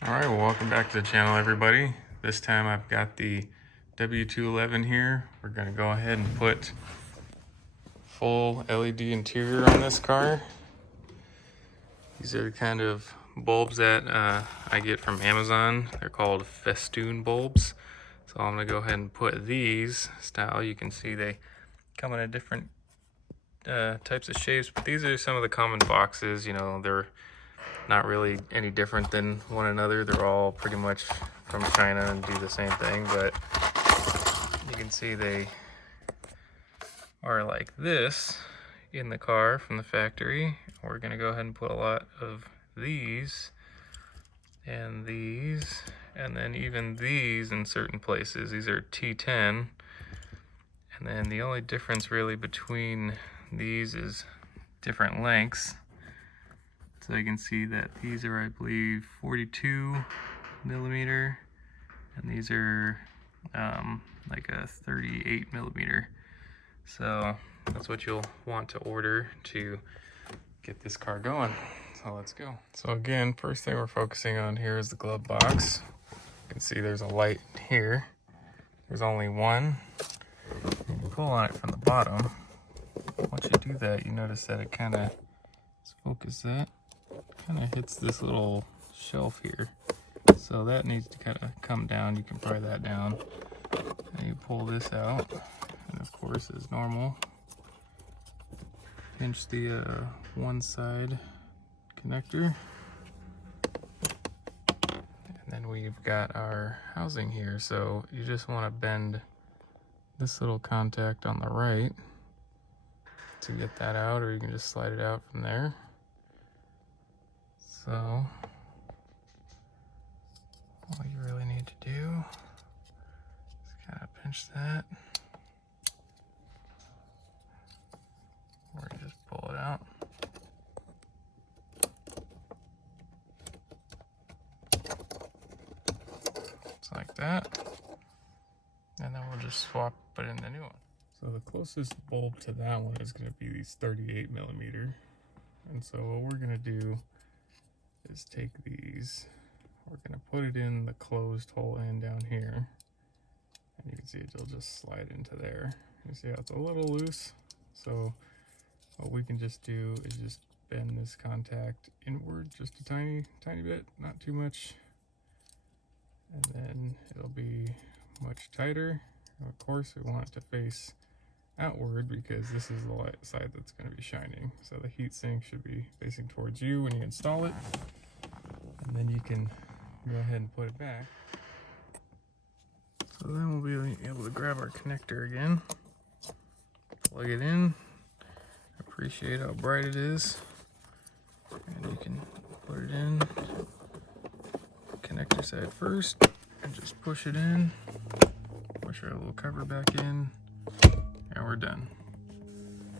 Alright, well, welcome back to the channel, everybody. This time I've got the W211 here. We're going to go ahead and put full LED interior on this car. These are the kind of bulbs that I get from Amazon. They're called festoon bulbs. So I'm going to go ahead and put these style. You can see they come in a different types of shapes, but these are some of the common boxes. You know, they're not really any different than one another. They're all pretty much from China and do the same thing, but you can see they are like this in the car from the factory. We're gonna go ahead and put a lot of these and these, and then even these in certain places. These are T10, and then the only difference really between these is different lengths. So you can see that these are, I believe, 42 millimeter, and these are like a 38 millimeter. So that's what you'll want to order to get this car going. So let's go. So again, first thing we're focusing on here is the glove box. You can see there's a light here. There's only one. You pull on it from the bottom. Once you do that, you notice that it kind of, let's focus that, kind of hits this little shelf here. So that needs to kind of come down. You can pry that down. And you pull this out. And of course, as normal, pinch the one side connector. And then we've got our housing here. So you just want to bend this little contact on the right to get that out, or you can just slide it out from there. So all you really need to do is kind of pinch that, or you just pull it out. Just like that. And then we'll just put in the new one. So the closest bulb to that one is going to be these 38 millimeter. And so what we're going to do is take these, we're going to put it in the closed hole end down here. And you can see it'll just slide into there. You see how it's a little loose? So what we can just do is just bend this contact inward just a tiny bit, not too much. And then it'll be much tighter. Of course, we want it to face outward because this is the light side that's going to be shining. So the heat sink should be facing towards you when you install it. And then you can go ahead and put it back. So then we'll be able to grab our connector again, plug it in. Appreciate how bright it is. And you can put it in, connector side first, and just push it in. Push our little cover back in, and we're done.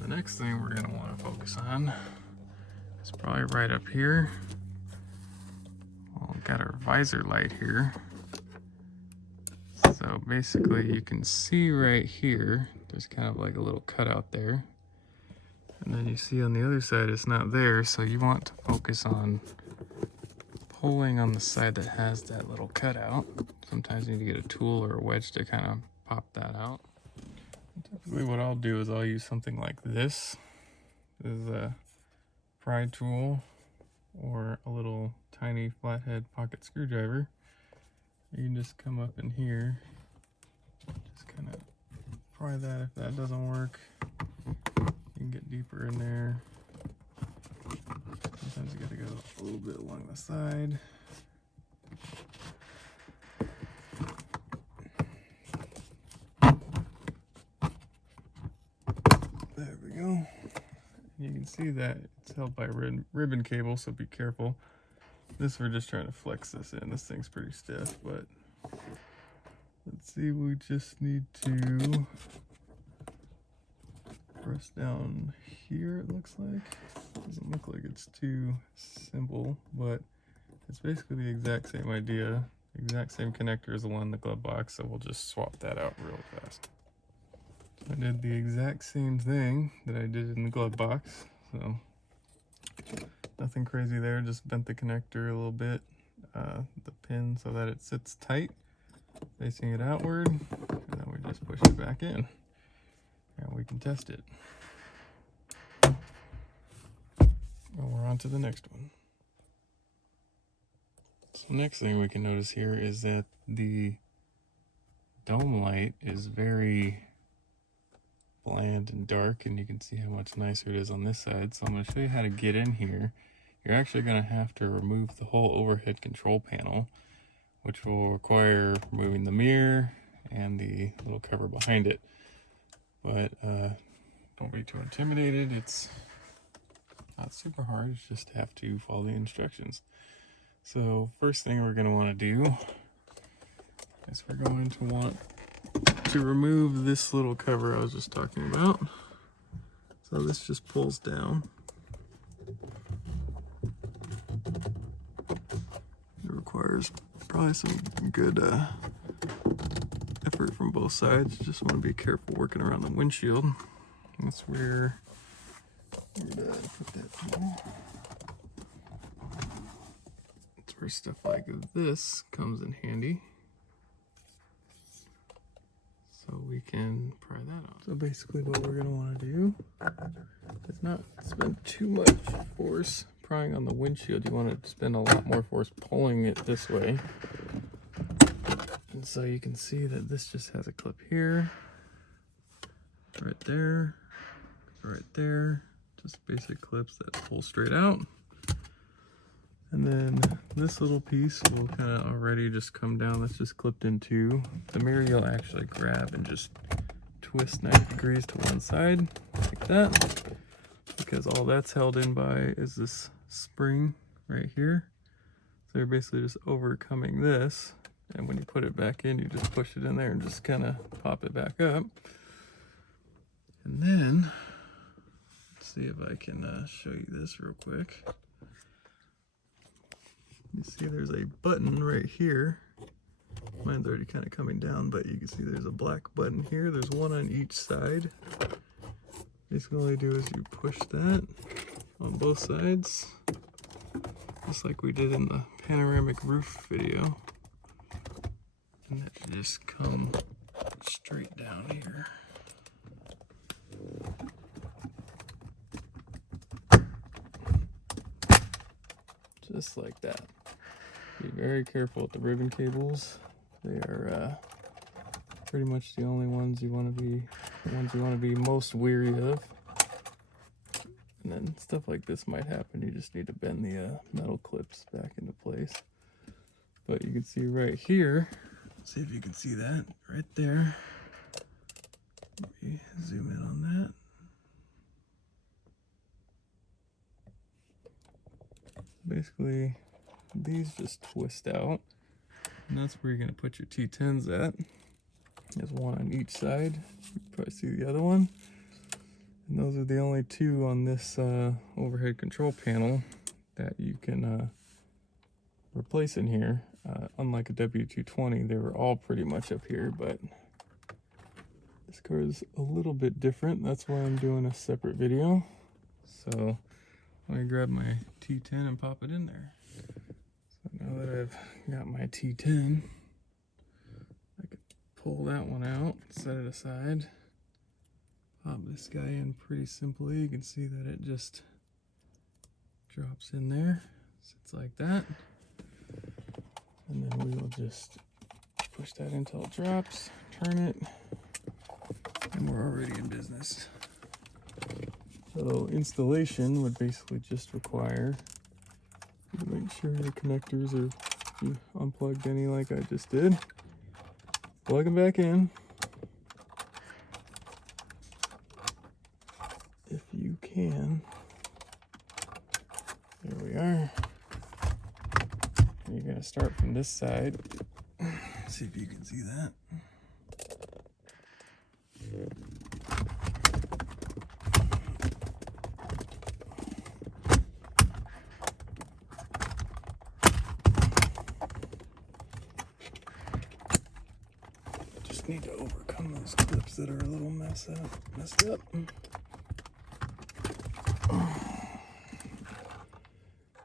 The next thing we're going to want to focus on is probably right up here. Well, we've got our visor light here. So basically you can see right here, there's kind of like a little cutout there. And then you see on the other side it's not there, so you want to focus on pulling on the side that has that little cutout. Sometimes you need to get a tool or a wedge to kind of pop that out. And typically what I'll do is I'll use something like this. This is a pry tool or a little tiny flathead pocket screwdriver. You can just come up in here, just kind of pry that. If that doesn't work, you can get deeper in there. Sometimes you gotta go a little bit along the side. There we go. You can see that it's held by a ribbon cable, so be careful. This, we're just trying to flex this in. This thing's pretty stiff, but let's see, we just need to press down here, it looks like. Doesn't look like it's too simple, but it's basically the exact same idea. The exact same connector as the one in the glove box, so we'll just swap that out real fast. I did the exact same thing that I did in the glove box, so nothing crazy there, just bent the connector a little bit the pin so that it sits tight, facing it outward, and then we just push it back in, and we can test it. And we're on to the next one. So next thing we can notice here is that the dome light is very bland and dark, and you can see how much nicer it is on this side. So I'm going to show you how to get in here. You're actually going to have to remove the whole overhead control panel, which will require removing the mirror and the little cover behind it. But don't be too intimidated. It's not super hard. You just have to follow the instructions. So first thing we're going to want to do is we're going to want to remove this little cover I was just talking about. So this just pulls down. It requires probably some good effort from both sides. Just want to be careful working around the windshield. That's where did I put that tool? That's where stuff like this comes in handy. So we can pry that on. So basically what we're going to want to do is not spend too much force prying on the windshield. You want to spend a lot more force pulling it this way. And so you can see that this just has a clip here, right there, right there. Just basic clips that pull straight out. And then this little piece will kind of already just come down. That's just clipped in two. The mirror you'll actually grab and just twist 90 degrees to one side, like that. Because all that's held in by is this spring right here. So you're basically just overcoming this. And when you put it back in, you just push it in there and just kind of pop it back up. And then, let's see if I can show you this real quick. You see there's a button right here. Mine's already kind of coming down, but you can see there's a black button here. There's one on each side. Basically all you do is you push that on both sides, just like we did in the panoramic roof video. And that should just come straight down here. Just like that. Be very careful with the ribbon cables. They are pretty much the only ones you want to be most weary of. And then stuff like this might happen. You just need to bend the metal clips back into place. But you can see right here. See if you can see that right there. Maybe zoom in on that. Basically, these just twist out, and that's where you're going to put your T10s at. There's one on each side. You can probably see the other one. And those are the only two on this overhead control panel that you can replace in here. Unlike a W220, they were all pretty much up here, but this car is a little bit different. That's why I'm doing a separate video. So let me grab my T10 and pop it in there. So now that I've got my T10, I can pull that one out, set it aside, pop this guy in pretty simply. You can see that it just drops in there, sits like that. And then we will just push that until it drops, turn it, and we're already in business. So installation would basically just require you to make sure the connectors are, if you unplugged any like I just did, plug them back in. If you can. There we are. And you're going to start from this side. See if you can see that. Just need to overcome those clips that are a little messed up.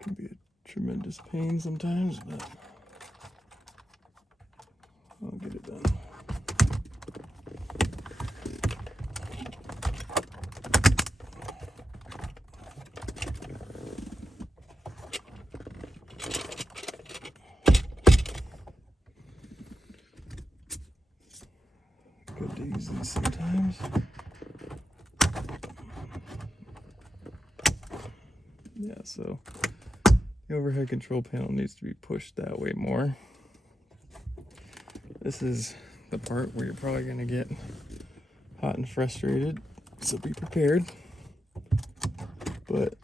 Can be a tremendous just a pain sometimes, but I'll get it done. Good to use these sometimes. Yeah, so the overhead control panel needs to be pushed that way more. This is the part where you're probably going to get hot and frustrated, so be prepared. But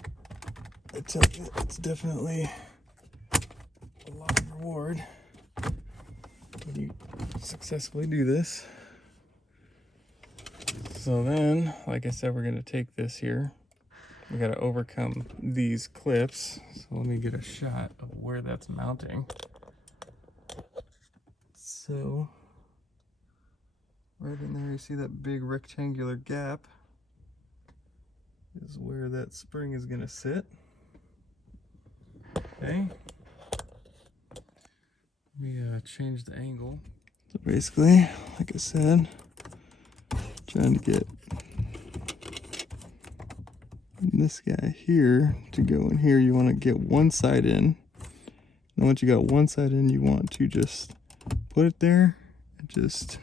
I tell you, it's definitely a lot of reward when you successfully do this. So then, like I said, we're going to take this here. We got to overcome these clips. So let me get a shot of where that's mounting. So right in there, you see that big rectangular gap is where that spring is going to sit. Okay. Let me change the angle. So basically, like I said, trying to get this guy here to go in here. You want to get one side in. And once you got one side in, you want to just put it there and just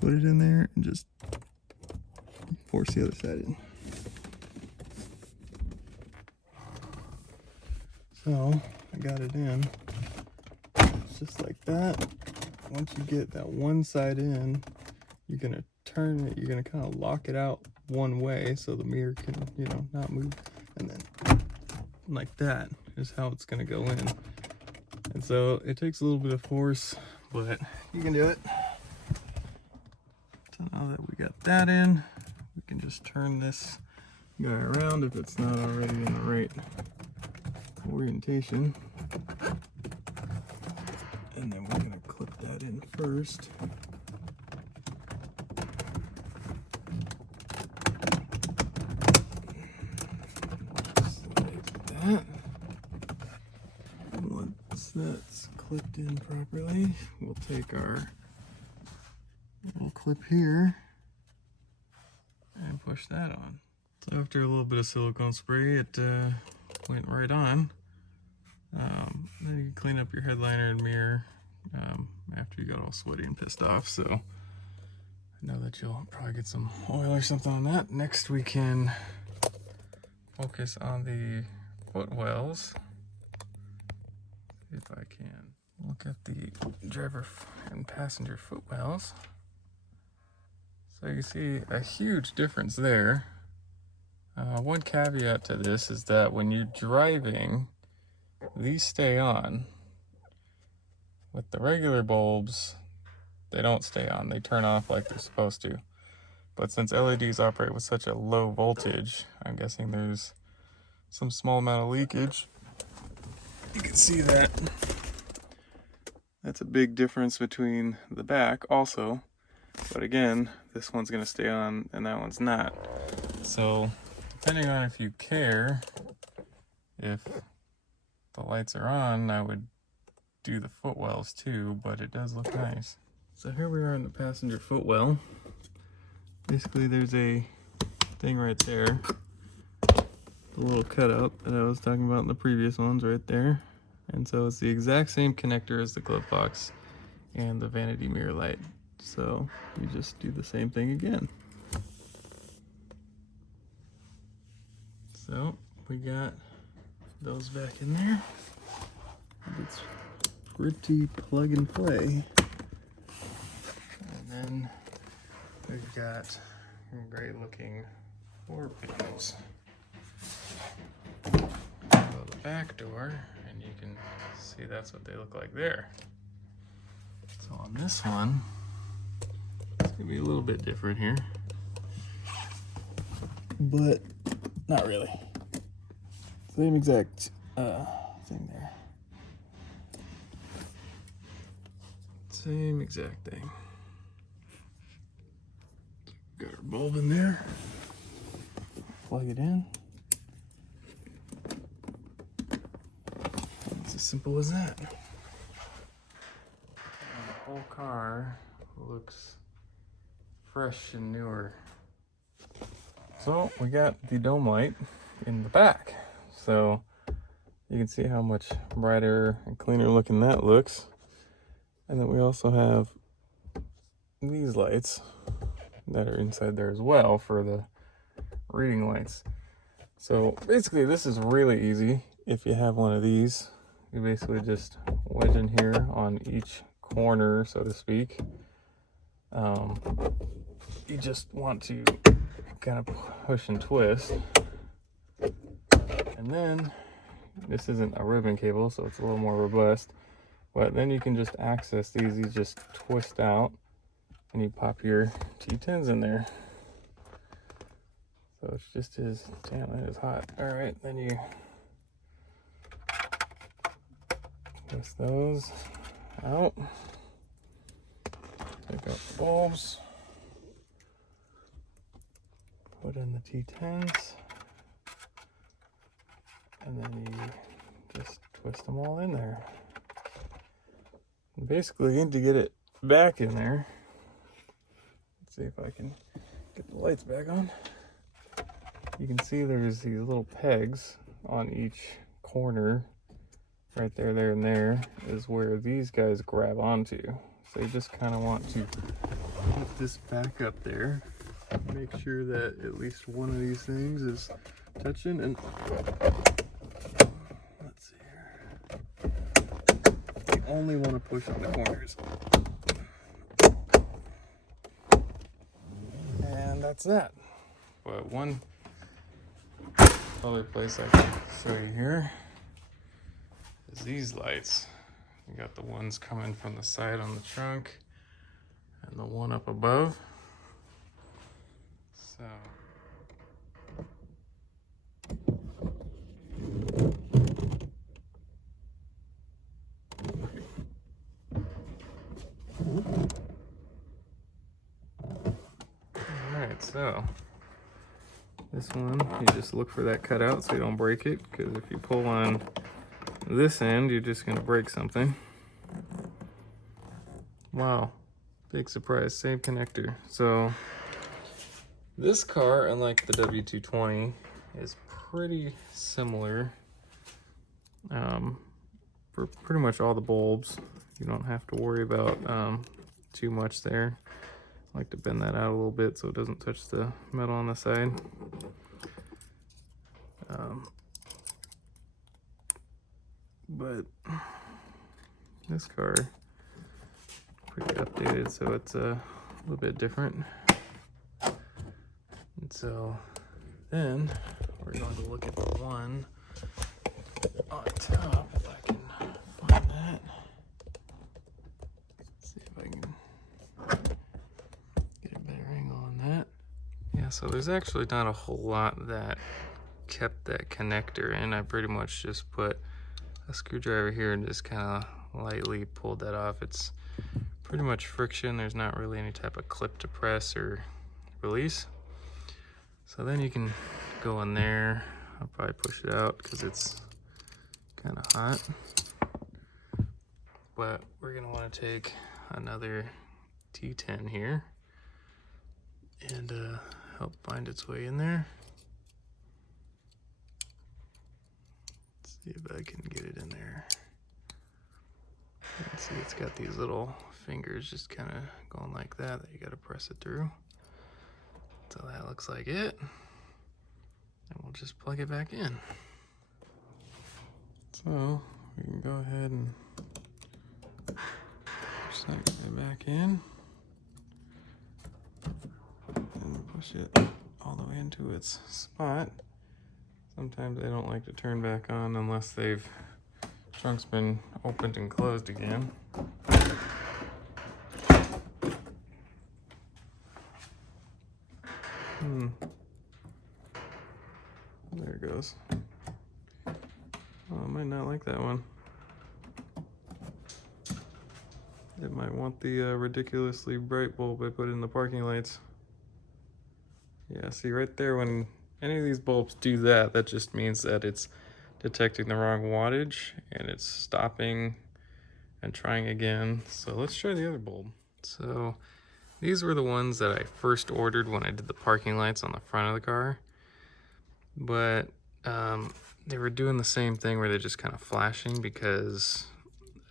put it in there and just force the other side in. So I got it in. It's just like that. Once you get that one side in, you're gonna turn it, you're gonna kind of lock it out one way so the mirror can, you know, not move. And then like that is how it's gonna go in. And so it takes a little bit of force, but you can do it. So now that we got that in, we can just turn this guy around if it's not already in the right orientation. And then we're gonna clip that in first. That. And once that's clipped in properly, we'll take our little clip here and push that on. So after a little bit of silicone spray, it went right on. Then you can clean up your headliner and mirror after you got all sweaty and pissed off. So I know that you'll probably get some oil or something on that. Next we can focus on the footwells. If I can look at the driver and passenger footwells. So you see a huge difference there. One caveat to this is that when you're driving, these stay on. With the regular bulbs, they don't stay on. They turn off like they're supposed to. But since LEDs operate with such a low voltage, I'm guessing there's some small amount of leakage. You can see that. That's a big difference between the back also. But again, this one's going to stay on and that one's not. So depending on if you care, if the lights are on, I would do the footwells too, but it does look nice. So here we are in the passenger footwell. Basically there's a thing right there, the little cutout that I was talking about in the previous ones right there. And so it's the exact same connector as the glove box and the vanity mirror light. So you just do the same thing again. So we got those back in there. It's pretty plug and play. And then we've got great looking door panels. Go to the back door and you can see that's what they look like there. So on this one, it's gonna be a little bit different here, but not really. Same exact thing there. Same exact thing. Got our bulb in there. Plug it in. as simple as that. And the whole car looks fresh and newer. So we got the dome light in the back. So you can see how much brighter and cleaner looking that looks. And then we also have these lights that are inside there as well for the reading lights. So basically this is really easy. If you have one of these, you basically just wedge in here on each corner, so to speak. You just want to kind of push and twist. And then this isn't a ribbon cable, so it's a little more robust. But then you can just access these. You just twist out and you pop your T10s in there. So it's just as, damn, it is hot. All right, then you twist those out. Take out the bulbs. Put in the T10s. And then you just twist them all in there. And basically, to get it back in there, let's see if I can get the lights back on. You can see there's these little pegs on each corner. Right there, there, and there is where these guys grab onto. So you just kind of want to put this back up there. Make sure that at least one of these things is touching. And let's see here. You only want to push on the corners. And that's that. But one other place I can show you here is these lights. You got the ones coming from the side on the trunk and the one up above. So alright, so this one, you just look for that cutout so you don't break it, because if you pull on this end, you're just going to break something. Wow, big surprise, same connector. So this car, unlike the W220, is pretty similar for pretty much all the bulbs. You don't have to worry about too much there. I like to bend that out a little bit so it doesn't touch the metal on the side. But this car, pretty updated, so it's a little bit different. And so then we're going to look at the one on top, if I can find that. Let's see if I can get a better angle on that. Yeah, so there's actually not a whole lot that kept that connector in. I pretty much just put a screwdriver here and just kind of lightly pulled that off. It's pretty much friction. There's not really any type of clip to press or release. So then you can go in there. I'll probably push it out because it's kind of hot. But we're gonna want to take another T10 here and help find its way in there. Let's see if I can get it in there. You can see it's got these little fingers just kind of going like that you got to press it through. So that looks like it. And we'll just plug it back in. So we can go ahead and push that guy back in. And push it all the way into its spot. Sometimes they don't like to turn back on unless trunk's been opened and closed again. There it goes. Oh, I might not like that one. It might want the ridiculously bright bulb I put in the parking lights. Yeah, see right there, when any of these bulbs do that, that just means that it's detecting the wrong wattage, and it's stopping and trying again. So let's try the other bulb. So these were the ones that I first ordered when I did the parking lights on the front of the car, but they were doing the same thing where they're just kind of flashing because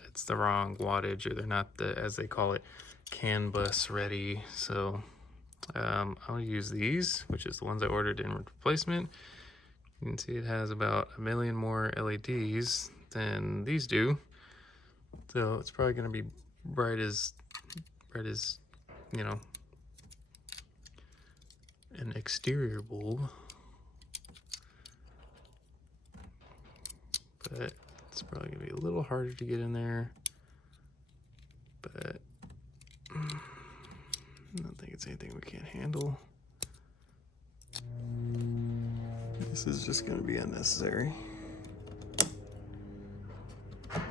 it's the wrong wattage, or they're not the, as they call it, CAN bus ready. So I'll use these, which is the ones I ordered in replacement. You can see it has about 1 million more LEDs than these do. So it's probably going to be bright as, you know, an exterior bulb. But it's probably gonna be a little harder to get in there, but I don't think it's anything we can't handle. This is just gonna be unnecessary.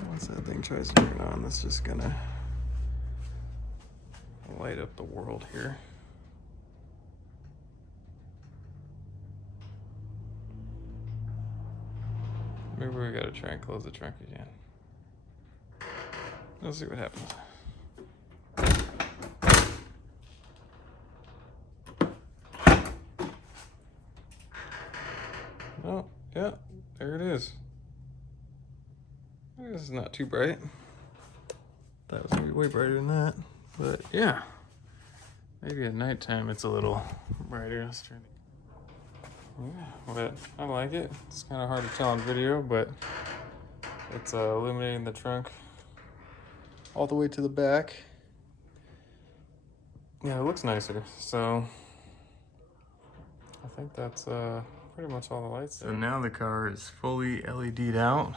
Once that thing tries to turn on, that's just gonna light up the world here. Maybe we gotta try and close the trunk again. Let's see what happens. Oh, yeah, there it is. This is not too bright. That was gonna be way brighter than that, but yeah. Maybe at nighttime it's a little brighter. Let's turn it. Yeah, but I like it. It's kind of hard to tell on video, but it's illuminating the trunk all the way to the back. Yeah, it looks nicer. So I think that's pretty much all the lights. So now the car is fully LED'd out,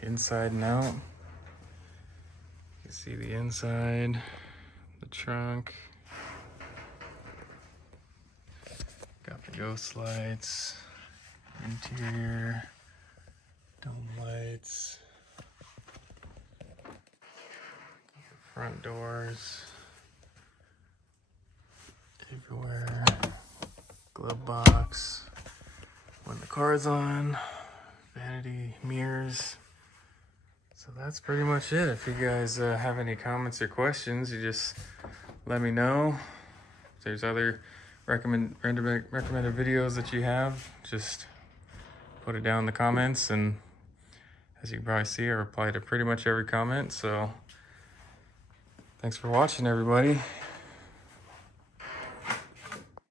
inside and out. You can see the inside, the trunk. Got the ghost lights, interior, dome lights, the front doors, everywhere, glove box, when the car's on, vanity mirrors. So that's pretty much it. If you guys have any comments or questions, you just let me know. If there's other recommended videos that you have, just put it down in the comments, and as you can probably see, I reply to pretty much every comment. So thanks for watching, everybody.